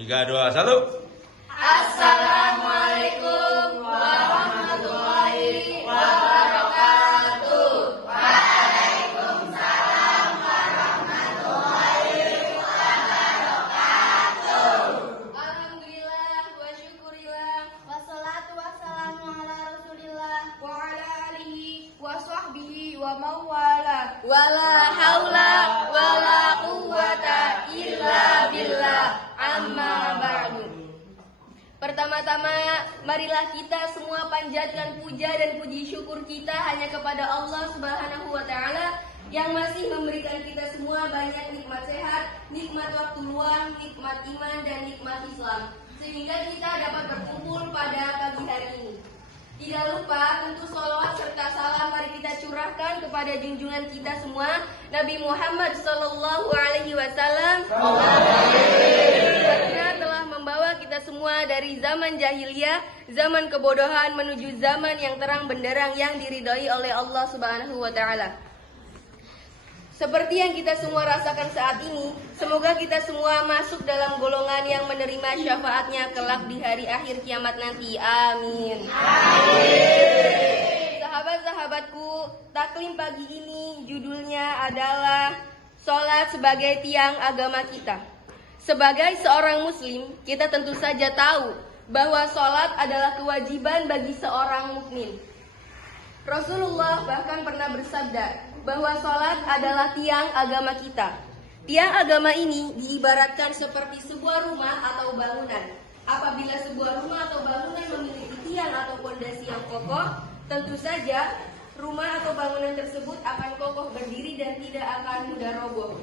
3, 2, 1. Assalamualaikum warahmatullahi wabarakatuh. Waalaikumsalam warahmatullahi wabarakatuh. Alhamdulillah wa syukurillah wassalatu wassalamu ala rasulillah wa ala alihi wa sahbihi wa mawala. Wala haula wala quwwata illa billah. Amma ba'du. Pertama-tama, marilah kita semua panjatkan puja dan puji syukur kita hanya kepada Allah Subhanahu wa Ta'ala yang masih memberikan kita semua banyak nikmat sehat, nikmat waktu luang, nikmat iman, dan nikmat Islam, sehingga kita dapat berkumpul pada pagi hari ini. Tidak lupa, tentu sholawat serta salam mari kita curahkan kepada junjungan kita semua, Nabi Muhammad Sallallahu Alaihi Wasallam, karena telah membawa kita semua dari zaman jahiliyah, zaman kebodohan menuju zaman yang terang benderang yang diridhoi oleh Allah Subhanahu Wa Taala. Seperti yang kita semua rasakan saat ini, semoga kita semua masuk dalam golongan yang menerima syafaatnya kelak di hari akhir kiamat nanti. Amin. Amin. Sahabat-sahabatku, taklim pagi ini judulnya adalah Sholat sebagai tiang agama kita. Sebagai seorang muslim, kita tentu saja tahu bahwa sholat adalah kewajiban bagi seorang mukmin. Rasulullah bahkan pernah bersabda bahwa sholat adalah tiang agama kita. Tiang agama ini diibaratkan seperti sebuah rumah atau bangunan. Apabila sebuah rumah atau bangunan memiliki tiang atau fondasi yang kokoh, tentu saja rumah atau bangunan tersebut akan kokoh berdiri dan tidak akan mudah roboh.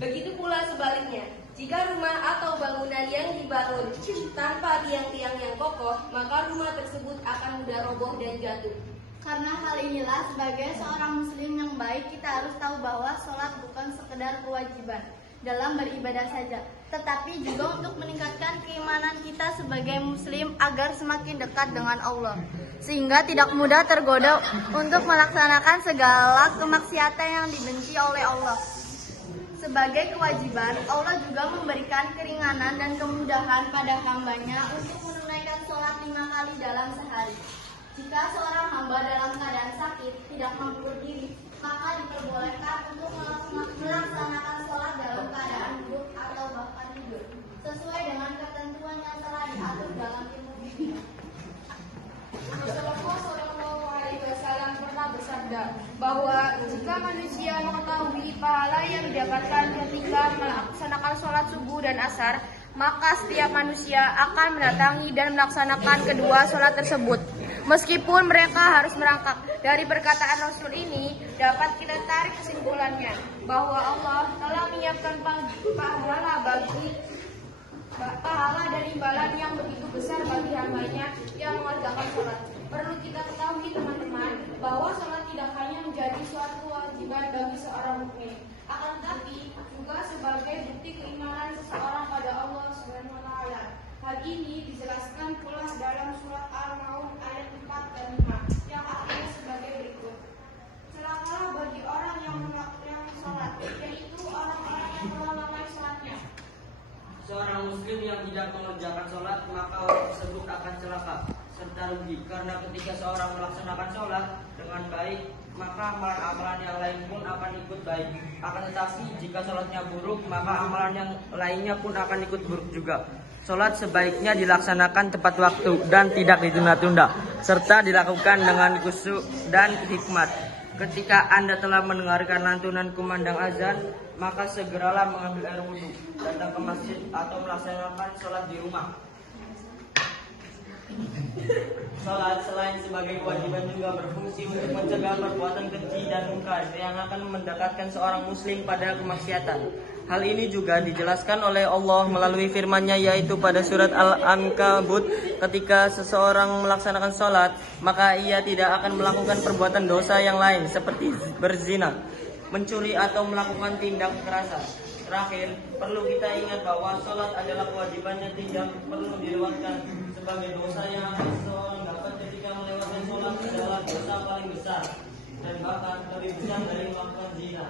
Begitu pula sebaliknya, jika rumah atau bangunan yang dibangun tanpa tiang-tiang yang kokoh, maka rumah tersebut akan mudah roboh dan jatuh. Karena hal inilah, sebagai seorang muslim yang baik, kita harus tahu bahwa sholat bukan sekedar kewajiban dalam beribadah saja, tetapi juga untuk meningkatkan keimanan kita sebagai muslim agar semakin dekat dengan Allah, sehingga tidak mudah tergoda untuk melaksanakan segala kemaksiatan yang dibenci oleh Allah. Sebagai kewajiban, Allah juga memberikan keringanan dan kemudahan pada hambanya untuk menunaikan sholat 5 kali dalam sehari. Jika seorang hamba dalam keadaan sakit tidak mampu berdiri, maka diperbolehkan untuk melaksanakan sholat dalam keadaan duduk atau bahkan tidur, sesuai dengan ketentuan yang telah diatur dalam ilmu fikih. Rasulullah Shallallahu Alaihi Wasallam pernah bersabda bahwa jika manusia mengetahui pahala yang didapatkan ketika melaksanakan sholat subuh dan asar, maka setiap manusia akan mendatangi dan melaksanakan kedua sholat tersebut, meskipun mereka harus merangkak. Dari perkataan Rasul ini dapat kita tarik kesimpulannya bahwa Allah telah menyiapkan pahala dan imbalan yang begitu besar bagi hambanya yang mengerjakan sholat. Perlu kita ketahui teman-teman bahwa sholat tidak hanya menjadi suatu kewajiban bagi seorang mukmin, akan tetapi juga sebagai bukti keimanan seseorang pada Allah Subhanahu wa Ta'ala. Hal ini dijelaskan pula dalam surat Al-Maun ayat 4 dan 5 yang artinya sebagai berikut. Celakalah bagi orang yang sholat, yaitu orang-orang yang telah lalai sholatnya. Seorang muslim yang tidak mengerjakan sholat, maka orang tersebut akan celaka serta rugi, karena ketika seorang melaksanakan sholat dengan baik, maka amalan-amalan yang lain pun akan ikut baik. Akan tetapi jika sholatnya buruk, maka amalan yang lainnya pun akan ikut buruk juga. Sholat sebaiknya dilaksanakan tepat waktu dan tidak ditunda-tunda, serta dilakukan dengan khusyuk dan hikmat. Ketika Anda telah mendengarkan lantunan kumandang azan, maka segeralah mengambil air wudhu, datang ke masjid atau melaksanakan sholat di rumah. Sholat selain sebagai kewajiban juga berfungsi untuk mencegah perbuatan keji dan mungkar yang akan mendekatkan seorang muslim pada kemaksiatan. Hal ini juga dijelaskan oleh Allah melalui firman-Nya, yaitu pada surat Al-Ankabut, ketika seseorang melaksanakan sholat, maka ia tidak akan melakukan perbuatan dosa yang lain seperti berzina, mencuri atau melakukan tindak kekerasan. Terakhir, perlu kita ingat bahwa sholat adalah kewajiban yang tidak perlu dilewatkan. Sebagai dosa yang akan seseorang dapat ketika melewatkan sholat adalah dosa paling besar dan bahkan lebih besar dari melakukan zina.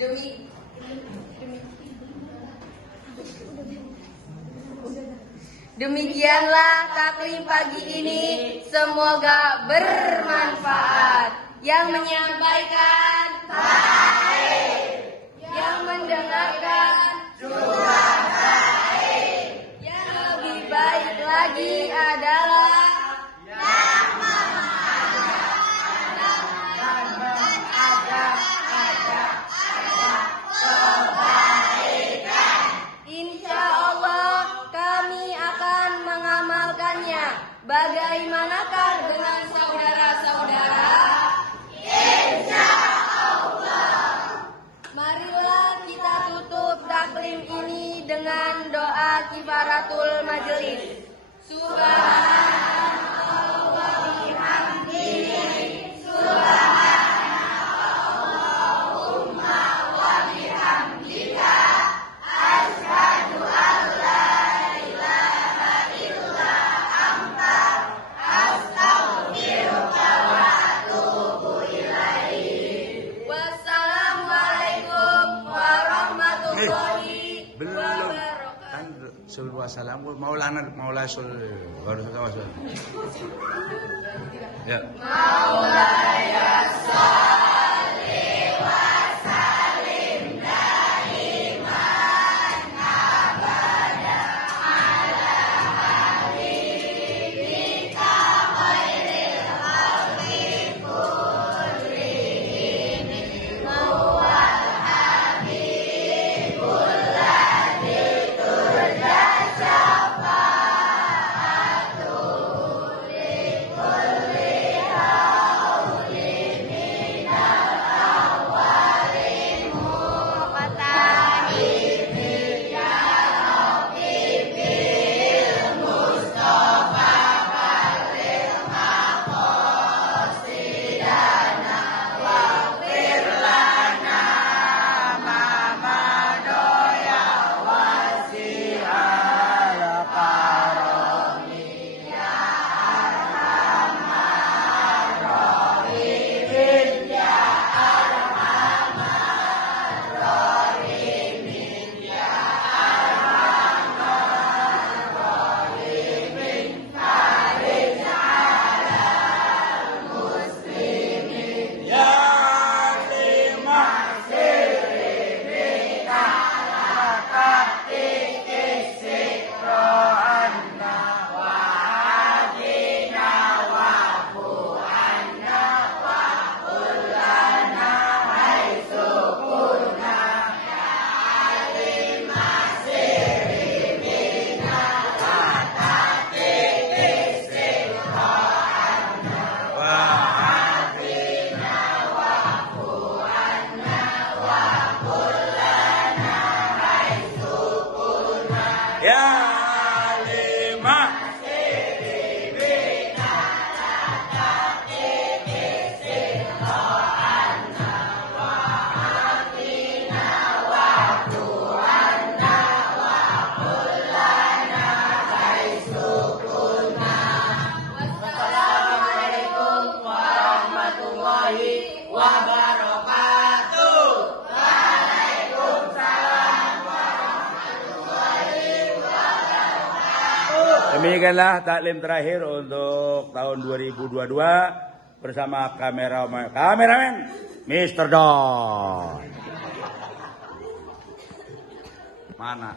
Demi Demikianlah taklim pagi ini, semoga bermanfaat. Yang menyampaikan baik, yang mendengarkan juga baik. Yang lebih baik lagi adalah insya Allah kami akan mengamalkannya. Bagaimanakah dengan saudara-saudara? Insya Allah. Marilah kita tutup taklim ini dengan doa kifaratul majelis. Subhanallah wa bihamdihi, subhanallahumma wa bihamdika, asyhadu an la ilaha illa anta, astaghfiruka wa atubu ilaik. Wassalamualaikum warahmatullahi wabarakatuh. Wassalam Maulana Sul baru tawasul. Ya. Maulaya sholli wa sallim daiman abada ala habibika khairil khalqi kullihim. Huwal habibul ladzi turja syafa'atuhu likulli haulin minal awwalin muqtahimi ya Rabbi bil Mustafa balil maqasidana waghfir lana ma madoya wasi'al karami ya arhamar rahimin ya arhamar rahimin ya arhamar rahimin farij alal muslimin ya limah sirri Ya lima. Wassalamualaikum warahmatullahi wabarakatuh. Demikianlah taklim terakhir untuk tahun 2022 bersama kameramen Mr. Don. Mana?